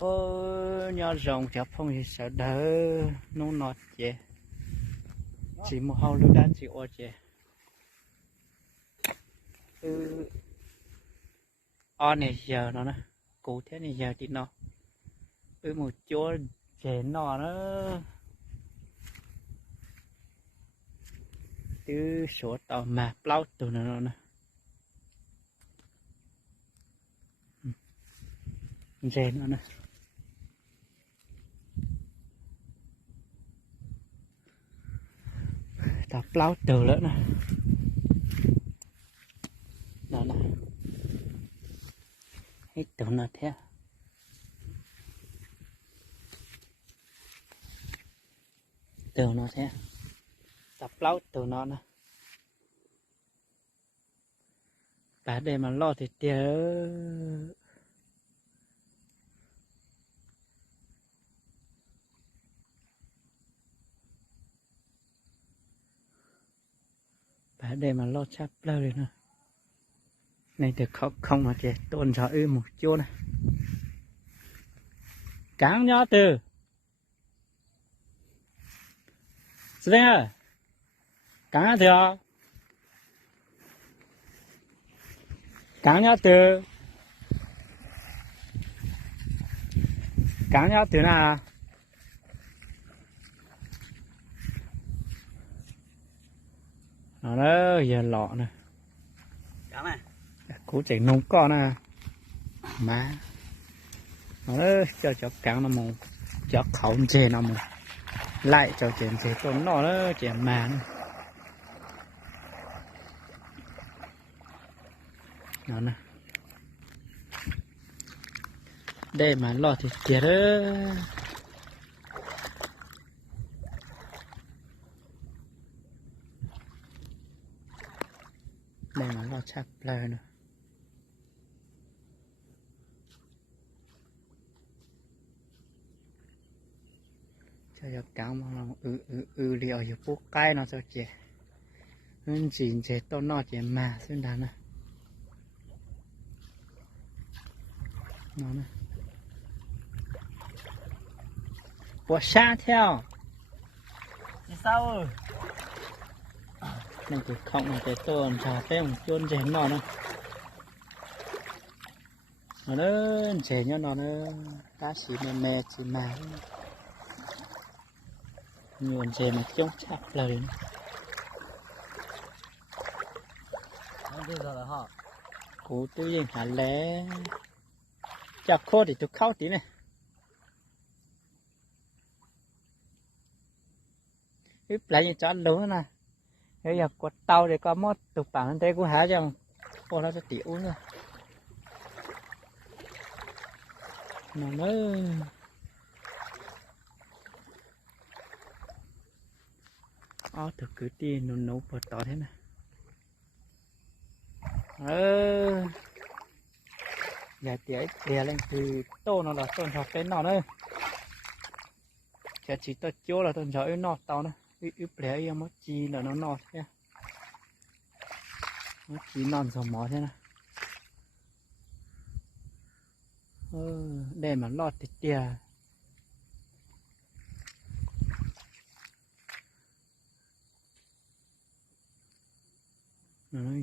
Ô nhỏ rồng chả phong thì sợ đỡ nó nọt chè chỉ một hầu lưu đan chỉ ô chè o này giờ nó nè cụ thế này giờ thì nó một chỗ chè nó số tàu mà plau từ nó nè chè nó nè tàu plau từ nữa nè nó nè hết từ nó thế từ nó thế tập plau từ nó nè bà đây mà lo thì tía bà đây mà lo chắp lâu rồi nè này được không mà chị tôn cho một chỗ này cáng nhá từ xem ơi cáng thừa cáng nhá từ cáng nhá từ nào nó giờ lọ nè cáng này cố chạy nông con nè má nó cho cáng nó mù cho khẩu chè nó mù lại cho chè chè tôm nó chè mà nó nè đây mà lo thì tiệt đó đây mà lo chắp lời nữa cho cáo mà nó liềuอยู่ปุ๊กใกล้nó cho chè nên chỉ chè to nó chè mà xuyên đàn nè nó nè bỏ xa theo thì sao rồi này thì không là cái tôn trà phê một chôn chè nó nữa nó nữa chè nó nữa cá xí mè chỉ mà nhuộn chè mà chống chặt lời bây giờ là họ cố tự nhiên hả lẽ chặt khô thì tôi khóc tí này ít lại như chó đúng nè bây giờ quật tàu để có mót tụt bản thế cũng hả chẳng cô nó cho tiểu nữa nó mới thực cứ đi nó nấu bột to thế này giờ tía đè lên từ tô nó là tôn thọc đến nó nữa chả chỉ tao chỗ là tôn thọc nó tao nữa ít lẻ em mất chi là nó nọ thế nó chỉ non sầu mỏ thế này đây mà lọt thì tía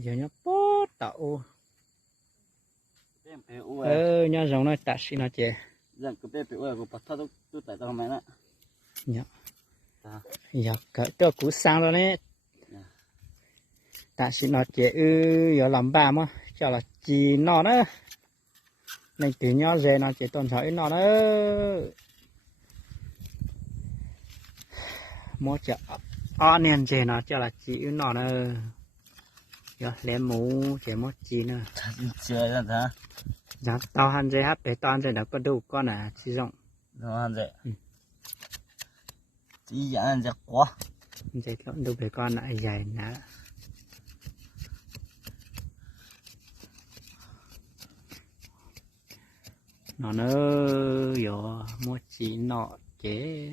giờ nhá bốt tạo nhá giống nó tạ xí nó chè rằng cái bếp bữa của bắt thao tôi tại tao mày nè nhá giờ cỡ cho cú sang rồi đấy tạ xí nó chè giờ làm ba mà cho là chỉ nó nữa này từ nhỏ về nó chỉ tuần sỏi nó nữa mua chợ onion chè nó cho là chỉ nó nữa giờ lem mũ chè mót chi nữa chơi ra hả giá tao han dây hấp để tao dây nó có đủ con à chỉ rộng nó ăn dậy chỉ dạng ăn dậy quá dây lộn đủ để con lại dài nè nó giờ mót chi nó chế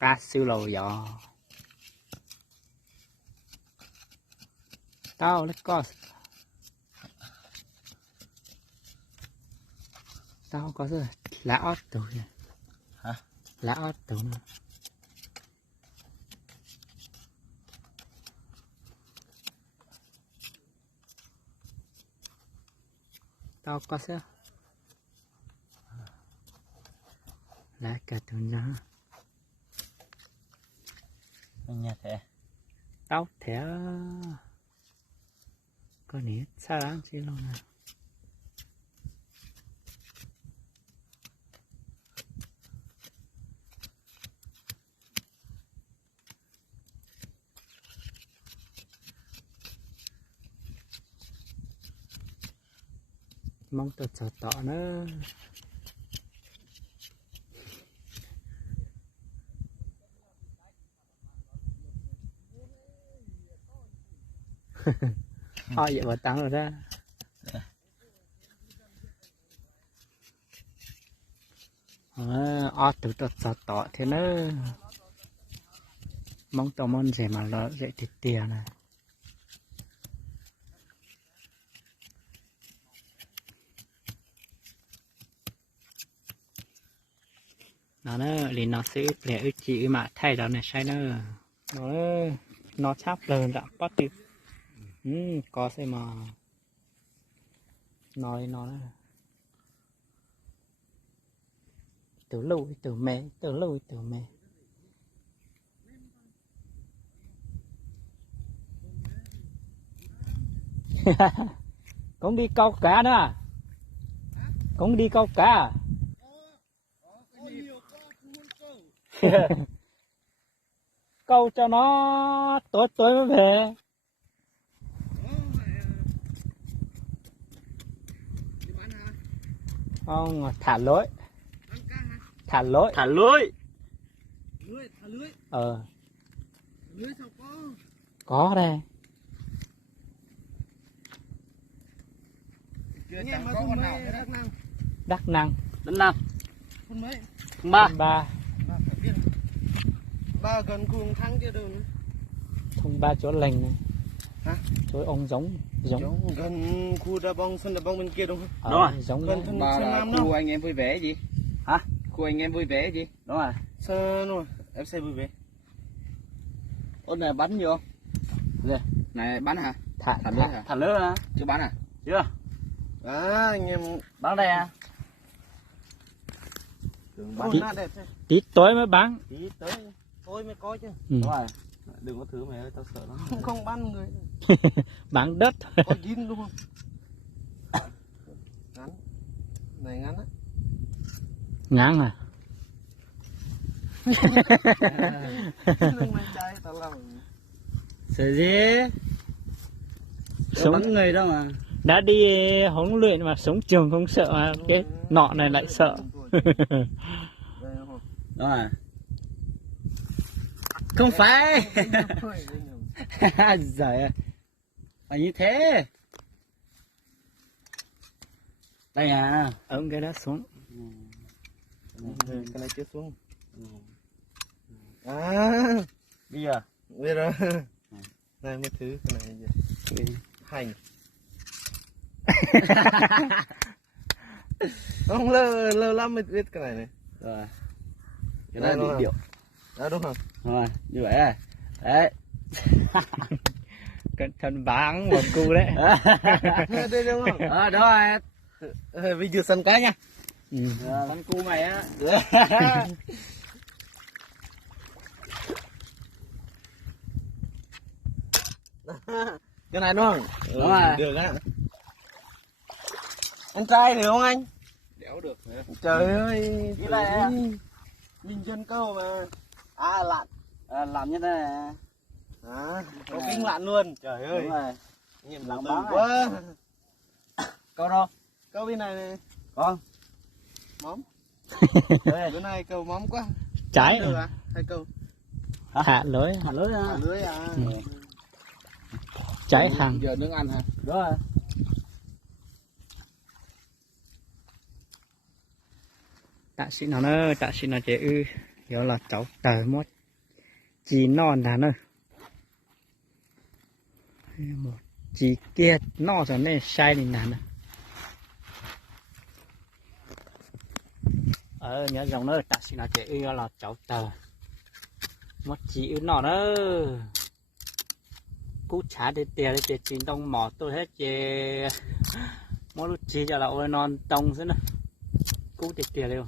cá siêu lầu giờ tao lấy con tao có rồi lá ót tủ nè. Hả? Lá ót tủ nè. Tao có sao? Lá cả tủ nó. Nhà thế. Tao thế. Có nít sao lắm chứ luôn nè. Mong tôi cho tỏ nữa. Thôi vậy mà tăng rồi đó. Tôi cho tỏ thế nữa. Mong tôi mong gì mà nó dậy thì tiền này. Nó thì nó sẽ để chị mà thay đó này sai nó chắp lên đã bắt được có sẽ mà nói nó từ lùi từ mẹ từ lùi từ mẹ cũng đi câu cá đó à? Cũng đi câu cá à? Câu cho nó tối tối mới về. Không, thả lưới. Thả lưới. Thả lưới. Thả lưới. Lưới sao có? Có đây. Nghe mà con mấy đắc năng. Đắc năng. Đến năm. Con mấy? Ba. Ba. Ba gần cuồng thắng chưa đâu nữa. Thùng ba chỗ lành này. Hả? Chỗ ông giống. Gần khu đá bóng sân đá bóng bên kia đúng không? Đúng rồi. Giống Gần đó. thân Ba sân là Nam khu đâu? anh em vui vẻ gì? Hả? Khu anh em vui vẻ gì? Đúng rồi. Sân rồi, FC vui vẻ. Ôn này bắn nhiều không? Gì? Này bắn hả? Thả lưới hả? Thả lưới hả? Chưa bắn à? Chưa. Anh em Bắn đây à? bắn nát đẹp thế. Tí tối mới bán. Tí tới tôi mới có chứ. Đúng rồi. Đừng có thứ mày ơi, tao sợ lắm. Không bắn người. Bán đất. Có dính đúng không? Ngắn. Này ngắn á. Ngang à? Đừng mày trai tao làm. Sợ gì? Sống Bắn người đâu mà. đã đi huấn luyện mà sống trường không sợ mà cái nọ này lại sợ. Đúng rồi. Không phải. Giời ơi. Phải như thế. Đây à. Ông cái đó xuống. Cái này chưa xuống. Bây giờ. Biết rồi. Này mấy thứ cái này gì? Hành. Không lâu lắm mới biết cái này. Rồi. Cái Đây này bị luôn à? điệu. Đúng không? Đúng rồi, như vậy à. Đấy. Cẩn thận bán một cu đấy. Đây đúng không? Đúng rồi. Bây giờ sân cái nha. Con cu mày á. Cái này đúng không? Đúng rồi. Được á. Anh trai được không anh? Đéo được. Trời ơi. Như này à? Nhìn chân câu mà. À lặn. Làm như thế này. Có kính lặn luôn. Trời ơi. Đúng rồi. Nhìn Làm lặn bắn quá. Câu đâu? Câu bên này này. Con. Móm. Đây. Bữa nay câu móm quá. Trái Được à? Hai câu. thả lưới. Thả lưới Thả à. lưới à. Trái hàng. Giờ nước ăn hả? Đúng rồi. Tạ sĩ nó chế ư hiểu là cháu trời một chỉ non là nữa một chỉ kia nó rồi nên sai thì là nữa nhớ dòng nữa ta xin là cái ư là cháu tờ mất chỉ ư nọ đó cú trả để tiền để tiền chính tông mỏ tôi hết về mỗi lúc chỉ cho là ôi non tông thế này cú để tiền luôn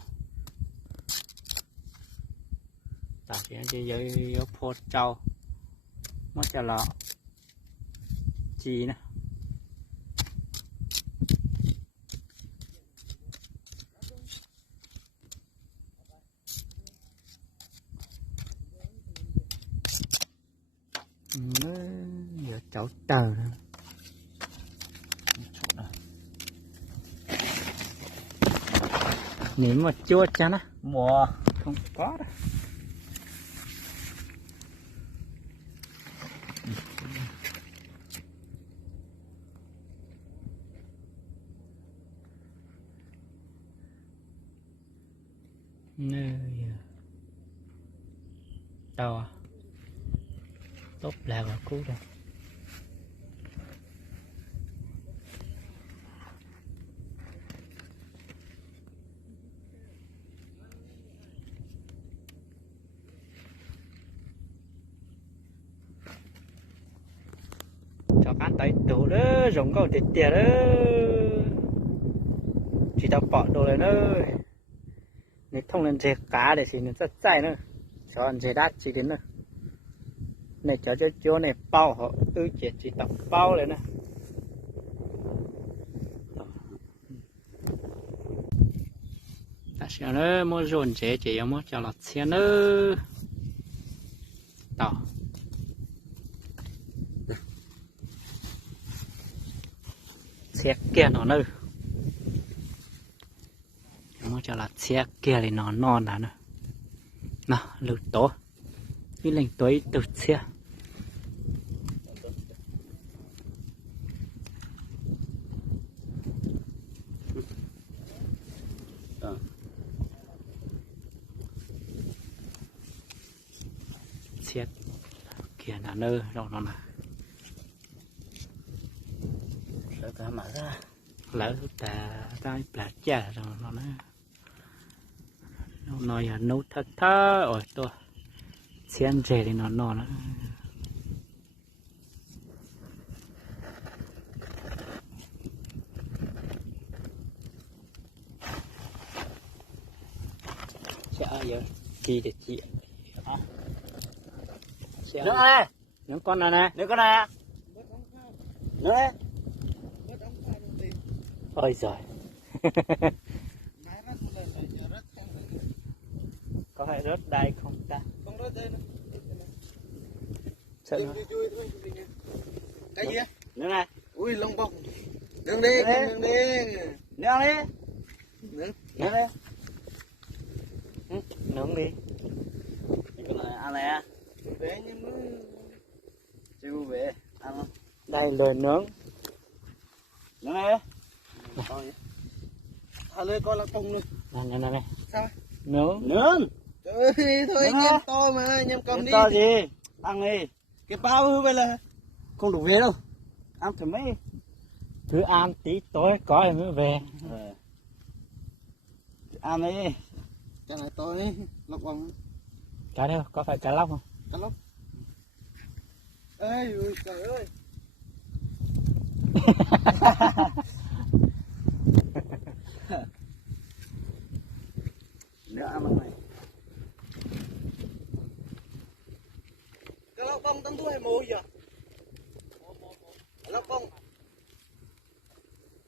ta chỉ giới phốt trâu mất cho là chỉ nè giờ cháu tờ nếu mà chua chán á mùa không có đâu nơi đâu à tốt là vào cứu đâu cho cá tay tủ đó giống câu tiệt tiệt đó chỉ tao bỏ đồ này nữa nếu thông lên dê cá để thì nó rất dài nữa cho ăn dê đắt chỉ đến nữa này cho này bao họ tư chỉ tập bao lên nè ta sẽ nó mua rồn chế chỉ mua cho lọt xe nữa tao xe kia nó nữa mua cho lọt xe kia thì nó non là nữa nào lượt tổ cái lệnh tối từ xe xe kia là nơi đâu nó là sợ cả mở ra lỡ ta bả chả rồi nó nói là nấu thật rồi tôi xem rể thì nó nữa sẽ giờ chi để chị nước này những con này nè nước con này nước đấy ôi giời có phải rớt đây không ta không rớt đây nữa sợ nó cái gì nước này ui lông bông nướng đi nướng đi nướng đi nướng nướng đi nướng đi cái này ăn này à về nhưng mà chưa về ăn không đây lời nướng nướng này thả lưới con là bông luôn này sao nướng nướng trời ơi thôi anh em to mà anh em cầm đi to gì ăn đi cái bao hư vậy là không đủ về đâu ăn thử mấy cứ ăn tí tối có em mới về ăn đi cái này to đi lọc bông cá đâu có phải cá lóc không cá lóc ê ui, trời ơi nữa ăn bằng này cái lóc bông tấm thuốc hay mồi vậy lóc bông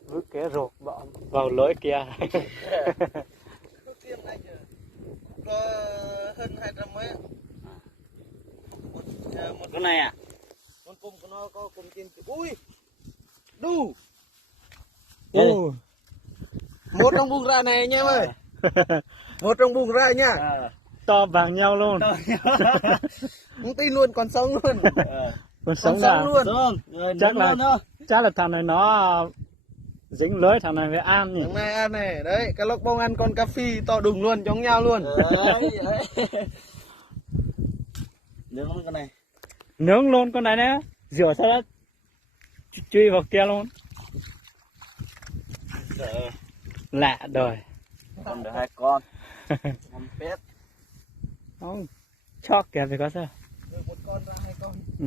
với cái rột bỏ vào lưới kia thuốc tiêm này giờ có hơn 200 mấy một cái này à con cung của nó có cùng trên ui đu một trong bung ra này anh em ơi một trong bung ra nha to bằng nhau luôn không tin luôn còn sống luôn còn sống sống luôn chắc là thằng này nó dính lưới thằng này phải ăn nhỉ thằng này ăn này đấy cái lóc bông ăn con cà phê to đùng luôn giống nhau luôn nướng con này nướng luôn con này nè rửa sao đó truy vào kia luôn lạ đời còn được 2 con Mắm pét. Không, cho kìa phải có sao. Rồi một con ra 2 con. Ừ.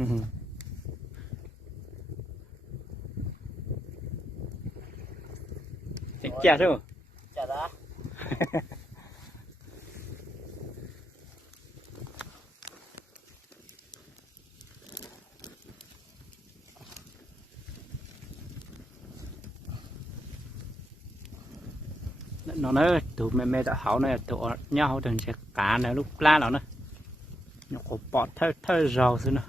Chị chả rồi. Chả đã. Nó tụ mẹ đã hảo này tụ nhau từng sẽ cá này lúc lá nó nó có bọt thơ thơ rau xí nữa.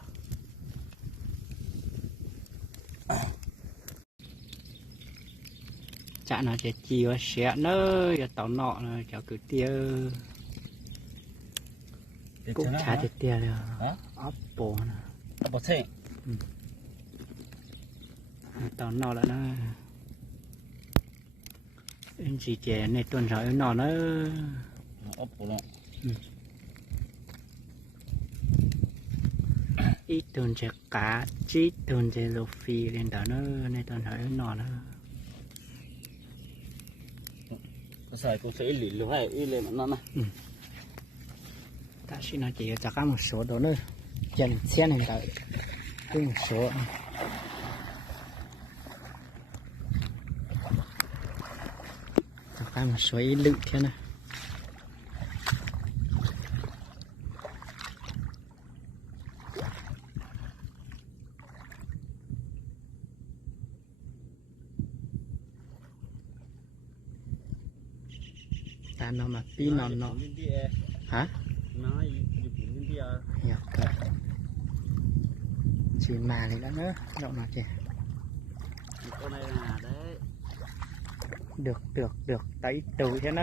Chả nó sẽ chiều sẽ nơi tàu nọ này cho cứ tiêu cũng chả thì tiêu rồi ốp bò nè Tao bỏ xe. tàu nọ là nó em chỉ trẻ này tuần rồi em nọ nó Ốp của nó. ít tuần trẻ cá chỉ tuần trẻ lô phi lên đó nó này tuần rồi em nọ nó Có xài cũng sẽ lì lửa hay y lên nó này. ta xin nó chỉ cho các một số đồ nữa dần xe này đợi cái một số cho các một số ý lự thế này ta nó mà tí nó hả Nó dùng lên đi à. hiểu cơ chỉ mà này đã nữa đậu nào chị Con này là đấy. được tay tủ thế nó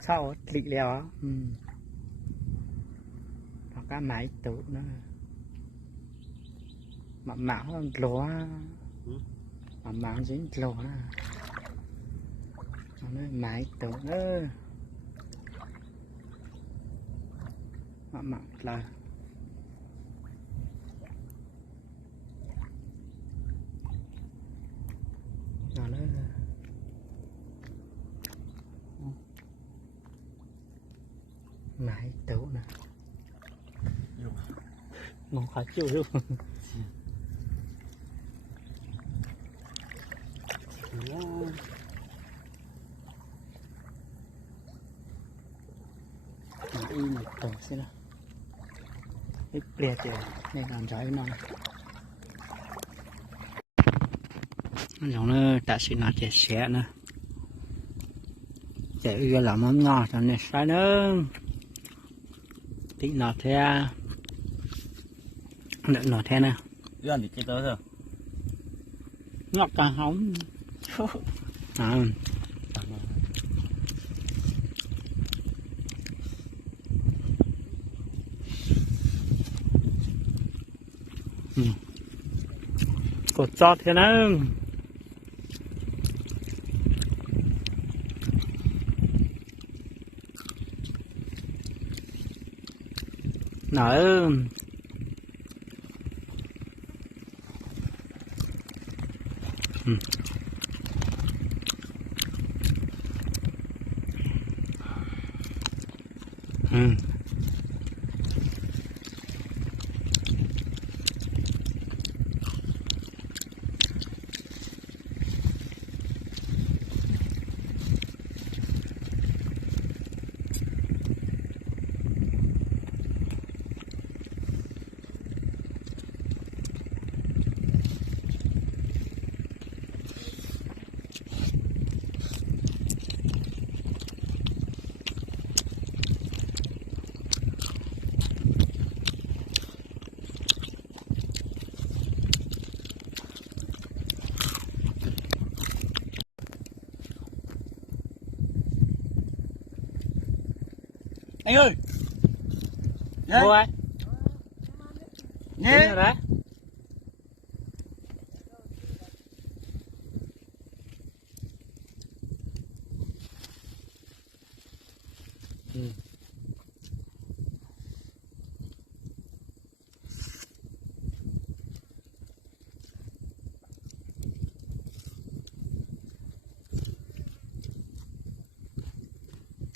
sau lị lèo á hoặc cái máy tủ nó mà mạo lúa mà mạo dính lúa nó máy tủ nữa mà mạo là nó máy tủ nè ngon khó chịu luôn y một tổ xem nào ít bẹt rồi này còn trái nó giống như ta xin nó chia sẻ nữa để ưa là món ngon cho nên sai nữa tính nó theo đợi nó theo nè Gần thì chết tới rồi. ngọt cả hóng à. Cột cho thế nào nở Anh ơi. mua ai Nhé. rồi đấy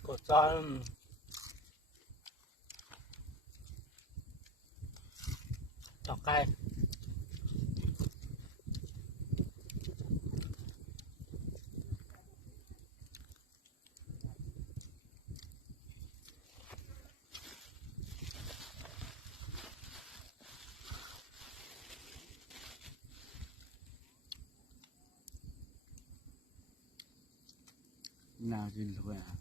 cột cho tỏ cay nào trên rồi à.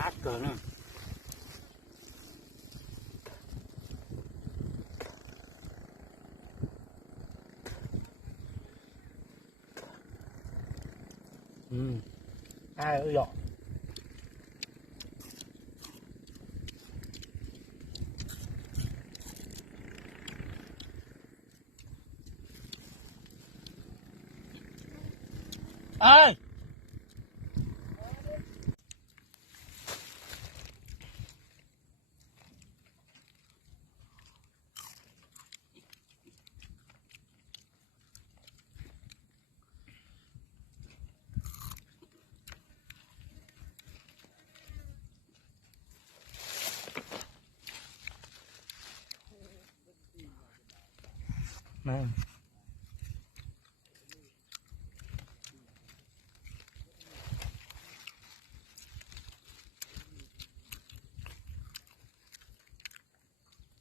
át cỡ nữa ai ở dọn ơi này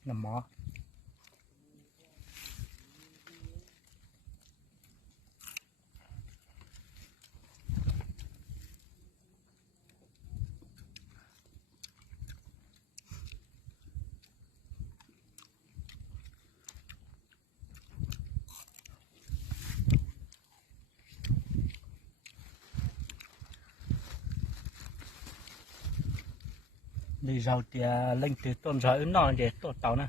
nằm mỏ đi rau thì lên từ tôn rau nó để tổ tàu nè